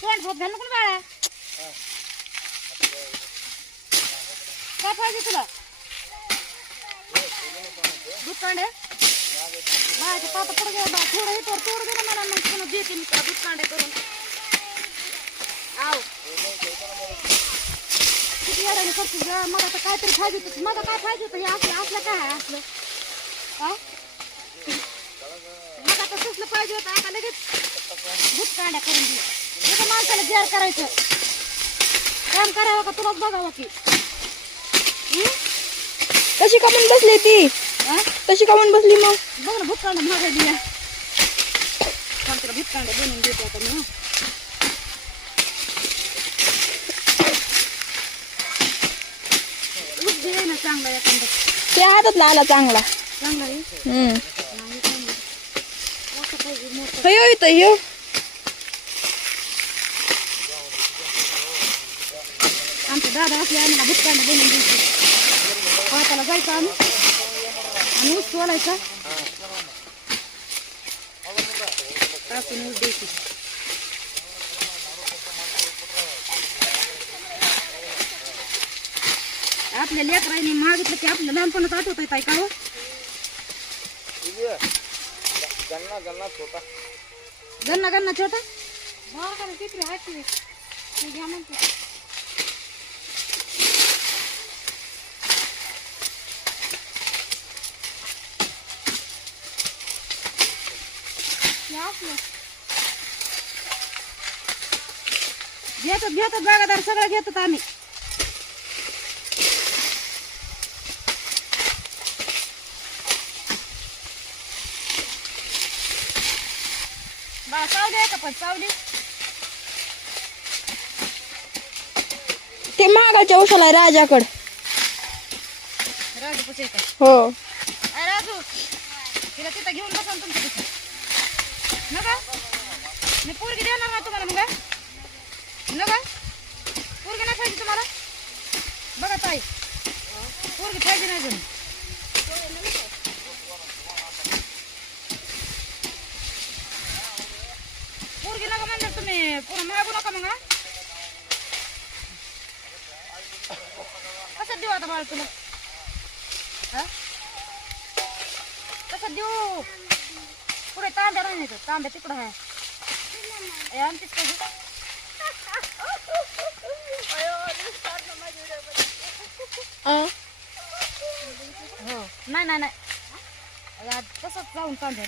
तोंड भात घाल नको ना बाळा. काय पाहिजे तुला? दूध कांडे माझ्या पाता पड गया बा. थोडं हे तोड दे ना मला, मग पुन्हा देते मी तुला दूध कांडे करून. आव किती अडाणी करतेस ग. मग आता काहीतरी पाहिजे होतं. मग काय पाहिजे होतं? हे असलं असलं काय आहे असलं? हा मग आता सुचलं पाहिजे होतं. आता लगेच दूध कांड्या करून दे. एका माणसाला जार करायचं काम करावं का तुलाच बघावं की? कशी का म्हणून बसली ती? कशी का म्हणून बसली मग? बघ ना भूतकांड मागायली या. तिला भूतकांड बनवून देते आता मी. दूध दे ना चांगला एखादा. त्या हातातला आला चांगला. चांगला आहे. हयो इथं ह्यो. आमचे दादा असले आम्हाला भूतकांड बनवून द्यायचे. पाताला जायचं आम्ही आणि ऊस तोलायचा टाकून ऊस द्यायची. आपल्या लेकरांनी मागितलं की आपल्या लहानपणात आठवत आहे का हो? गन्ना गन्ना छोटा घेतात घेतात बागादार सगळं घेतात आम्ही. बा सावली आहे का पण सावली? ते महागाच्या उशाला आहे राजाकड. राजू पुसे का? हो. अरे राजू तिला तिथं घेऊन बसा ना तुमच्या तिथं. नका मी पोरगी देणार नाही तुम्हाला. मग नका पोरगी नाही पाहिजे तुम्हाला? बघा ताई पोरगी पाहिजे नाही अजून. पोरगी नका म्हणणार तुम्ही. पुन्हा मागू नका मग. कसं देऊ आता बाळ तुला? कसं देऊ? पुढे तांब्या राहिला तर तांब्या तिकडं आहे. आमचीच पाहिजे. हो नाही नाही नाही तसंच जाऊन तांब्या